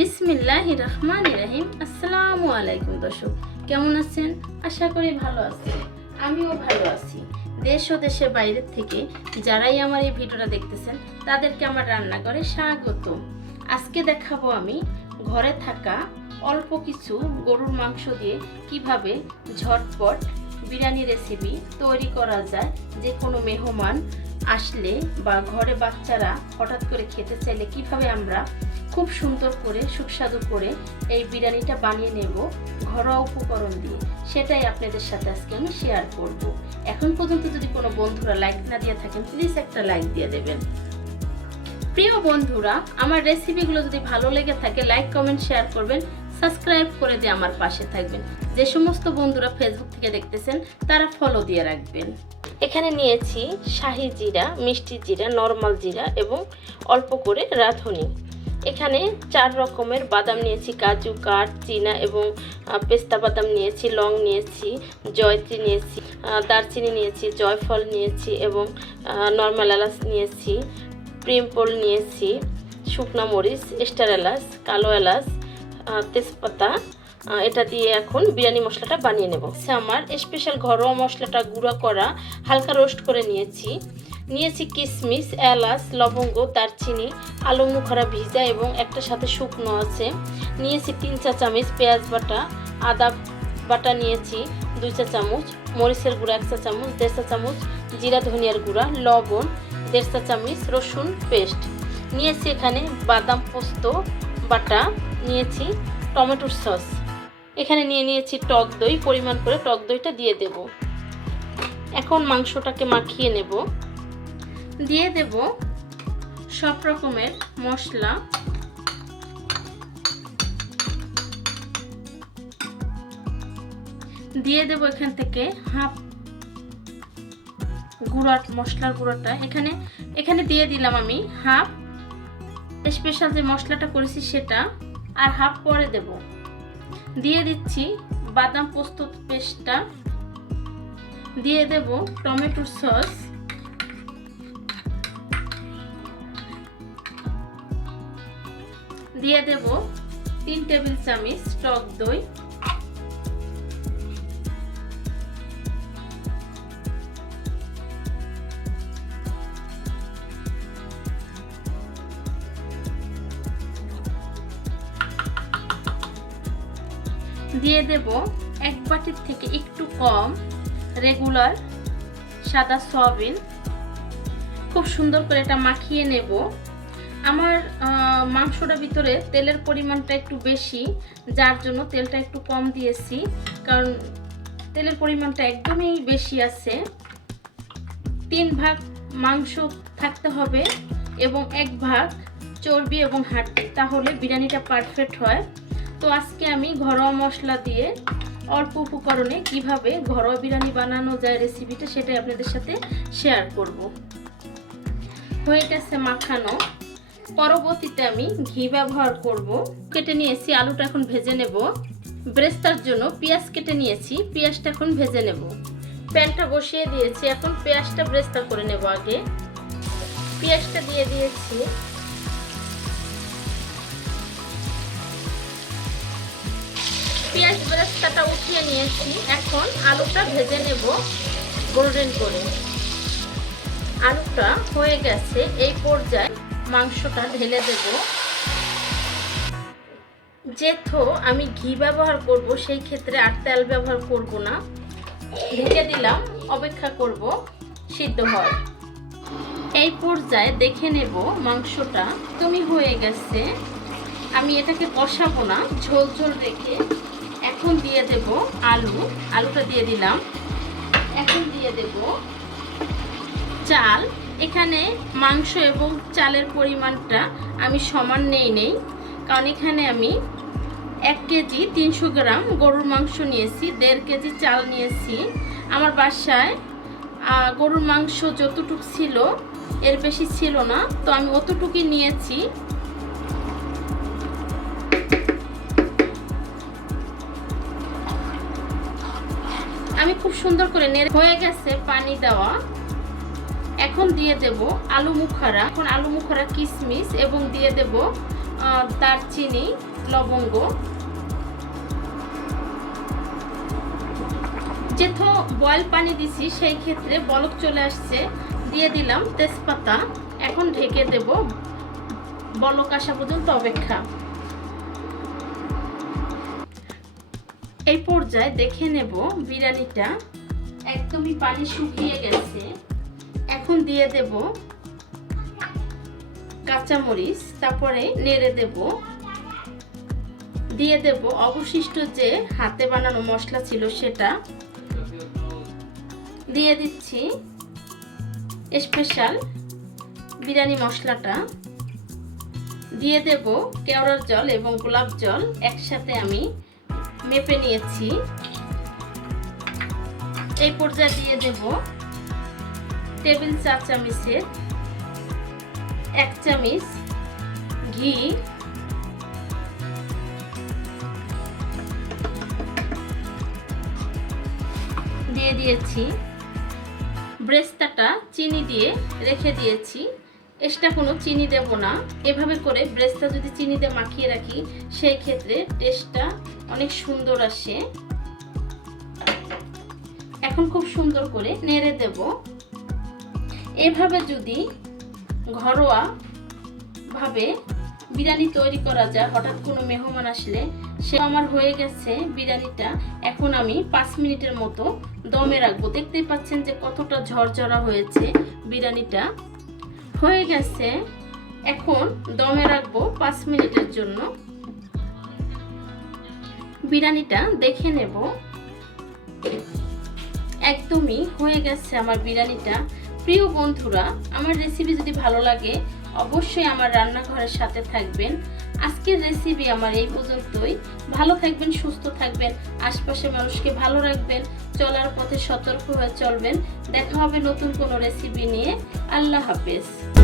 বিসমিল্লাহ রহমান রাহিম আসসালামু আলাইকুম দর্শক, কেমন আছেন? আশা করি ভালো আছেন। আমিও ভালো আছি। দেশ ও দেশের বাইরের থেকে যারাই আমার এই ভিডিওটা দেখতেছেন, তাদেরকে আমার রান্নাঘরে স্বাগত আজকে দেখাবো আমি ঘরে থাকা অল্প কিছু গরুর মাংস দিয়ে কীভাবে ঝটপট বিরিয়ানি রেসিপি তৈরি করা যায়, যে কোনো মেহমান আসলে বা ঘরে বাচ্চারা হঠাৎ করে খেতে চাইলে কীভাবে আমরা খুব সুন্দর করে, সুস্বাদু করে এই বিরিয়ানিটা বানিয়ে নেব ঘরোয়া উপকরণ দিয়ে? সেটাই আপনাদের সাথে আজকে আমি শেয়ার করব। এখন পর্যন্ত যদি কোনো বন্ধুরা লাইক না দিয়ে থাকেন প্লিজ একটা লাইক দিয়ে দেবেন। প্রিয় বন্ধুরা, আমার রেসিপিগুলো যদি ভালো লেগে থাকে লাইক কমেন্ট শেয়ার করবেন। সাবস্ক্রাইব করে দিয়ে আমার পাশে থাকবেন। যে সমস্ত বন্ধুরা ফেসবুক থেকে দেখতেছেন, তারা ফলো দিয়ে রাখবেন। এখানে নিয়েছি শাহি জিরা, মিষ্টি জিরা নর্মাল জিরা এবং অল্প করে রাঁধুনি। এখানে চার রকমের বাদাম নিয়েছি, কাজু, কাঠ, চীনা এবং পেস্তা বাদাম নিয়েছি, লং নিয়েছি, জয়ত্রী নিয়েছি দারচিনি নিয়েছি, জয়ফল নিয়েছি এবং নর্মাল এলাচ নিয়েছি, প্রিমপল নিয়েছি, শুকনা মরিচ স্টার এলাচ, কালো এলাচ তেজপাতা এটা দিয়ে এখন বিরিয়ানি মশলাটা বানিয়ে নেব। সে আমার স্পেশাল ঘরোয়া মশলাটা গুঁড়া করা, হালকা রোস্ট করে নিয়েছি। নিয়েছি কিশমিশ এলাচ, লবঙ্গ, দারচিনি, আলু মুখারা ভিজা এবং একটা সাথে শুকনো আছে। নিয়েছি তিন চা চামচ পেঁয়াজ বাটা, আদা বাটা নিয়েছি দুই চা চামচ, মরিচের গুঁড়া এক চা চামচ, দেড় চা চামচ জিরা ধনিয়ার গুঁড়া, লবণ দেড় চা চামচ রসুন পেস্ট। নিয়েছি এখানে বাদাম পোস্ত বাটা নিয়েছি টমেটোর সস। এখানে নিয়ে নিয়েছি টক দই, পরিমাণ করে টক দইটা দিয়ে দেব। এখন মাংসটাকে মাখিয়ে নেব। দিয়ে দেব সব রকমের মশলা। দিয়ে দেব এখান থেকে হাফ গুঁড়া মশলার গুঁড়োটা। এখানে এখানে দিয়ে দিলাম আমি হাফ। স্পেশাল যে মশলাটা করেছি সেটা আর হাফ পরে দেব। দিয়ে দিচ্ছি বাদাম পোস্ত পেস্টটা দিয়ে দেব টমেটো সস। দিয়ে দেব তিন টেবিল চামচ টক দই। দিয়ে দেব এক বাটির থেকে একটু কম রেগুলার সাদা সয়াবিন। খুব সুন্দর করে এটা মাখিয়ে নেব। আমার আহ, মাংসটার ভিতরে তেলের পরিমাণটা একটু বেশি যার জন্য তেলটা একটু কম দিয়েছি। কারণ তেলের পরিমাণটা একদমই বেশি আছে। তিন ভাগ মাংস থাকতে হবে এবং এক ভাগ চর্বি এবং হাড্ডি তাহলে বিরিয়ানিটা পারফেক্ট হয়। তো আজকে আমি ঘরোয়া মশলা দিয়ে অল্প উপকরণে কীভাবে ঘরোয়া বিরিয়ানি বানানো যায় রেসিপিটা সেটাই আপনাদের সাথে শেয়ার করব। হয়ে গেছে মাখানো। পরবর্তীতে আমি ঘি ব্যবহার করব। কেটে নিয়েছি, আলুটা এখন ভেজে নেব। ব্রেস্তার জন্য পেঁয়াজ কেটে নিয়েছি, পেঁয়াজটা এখন ভেজে নেব। প্যানটা বসিয়ে দিয়েছি, এখন পেঁয়াজটা ব্রেস্তা করে নেব আগে। পেঁয়াজটা দিয়ে দিয়েছি। পেঁয়াজ ব্রেস্তাটা উঠিয়ে নিয়েছি। এখন আলুটা ভেজে নেব গোল্ডেন করে। আলুটা হয়ে গেছে, এই পর্যায়ে মাংসটা ঢেলে দেব। যেহেতু আমি ঘি ব্যবহার করব, সেই ক্ষেত্রে আর তেল ব্যবহার করব না। ঢেকে দিলাম, অপেক্ষা করব, সিদ্ধ হয়। এই পর্যায়ে দেখে নেব মাংসটা। তুমি হয়ে গেছে। আমি এটাকে কষাবো না, ঝোল ঝোল রেখে এখন দিয়ে দেব আলু। আলুটা দিয়ে দিলাম। এখন দিয়ে দেব চাল। এখানে মাংস এবং চালের পরিমাণটা আমি সমান নেই নেই, কারণ এখানে আমি এক কেজি তিনশো গ্রাম গরুর মাংস নিয়েছি, দেড় কেজি চাল নিয়েছি। আমার বাসায় গরুর মাংস যতটুক ছিল, এর বেশি ছিল না, তো আমি অতটুকুই নিয়েছি। খুব সুন্দর করে নেড়ে হয়ে গেছে পানি দেওয়া। এখন দিয়ে দেব আলু মুখারা। এখন আলু মুখারা কিশমিশ এবং দিয়ে দেব দারচিনি, লবঙ্গ। যেহেতু বয়েল পানি দিছি, সেই ক্ষেত্রে বলক চলে আসছে। দিয়ে দিলাম তেজপাতা। এখন ঢেকে দেব বলক আসা পর্যন্ত অপেক্ষা। এই পর্যায়ে দেখে নেব বিরিয়ানিটা। একদমই পানি শুকিয়ে গেছে। এখন দিয়ে দেব কাঁচামরিচ, তারপরে নেড়ে দেব। দিয়ে দেব অবশিষ্ট যে হাতে বানানো মশলা ছিল সেটা। দিয়ে দিচ্ছি স্পেশাল বিরিয়ানি মশলাটা। দিয়ে দেব কেওড়ার জল এবং গোলাপ জল একসাথে আমি মেপে নিয়েছি। এই পর্যায়ে দিয়ে দেব টেবিল চা চামচের এক চামিচ ঘি। দিয়ে দিয়েছি ব্রেস্তাটা, চিনি দিয়ে রেখে দিয়েছি। এক্সট্রা কোনো চিনি দেব না। এভাবে করে ব্রেস্তা যদি চিনি দিয়ে মাখিয়ে রাখি, সেই ক্ষেত্রে টেস্টটা অনেক সুন্দর আসে। এখন খুব সুন্দর করে নেড়ে দেব। এভাবে যদি ঘরোয়া ভাবে বিরিয়ানি তৈরি করা যায়, হঠাৎ কোনো মেহমান আসলে, সে আমার হয়ে গেছে বিরিয়ানিটা, এখন আমি পাঁচ মিনিটের মতো দমে রাখব। দেখতেই পাচ্ছেন যে কতটা ঝরঝরা হয়েছে বিরিয়ানিটা। হয়ে গেছে। এখন দমে রাখব পাঁচ মিনিটের জন্য। বিরিয়ানিটা দেখে নেব। একদমই হয়ে গেছে আমার বিরিয়ানিটা। প্রিয় বন্ধুরা, আমার রেসিপি যদি ভালো লাগে, অবশ্যই আমার রান্নাঘরের সাথে থাকবেন। আজকের রেসিপি আমার এই পর্যন্তই। ভালো থাকবেন, সুস্থ থাকবেন, আশপাশের মানুষকে ভালো রাখবেন, চলার পথে সতর্ক হয়ে চলবেন। দেখা হবে নতুন কোনো রেসিপি নিয়ে। আল্লাহ হাফেজ।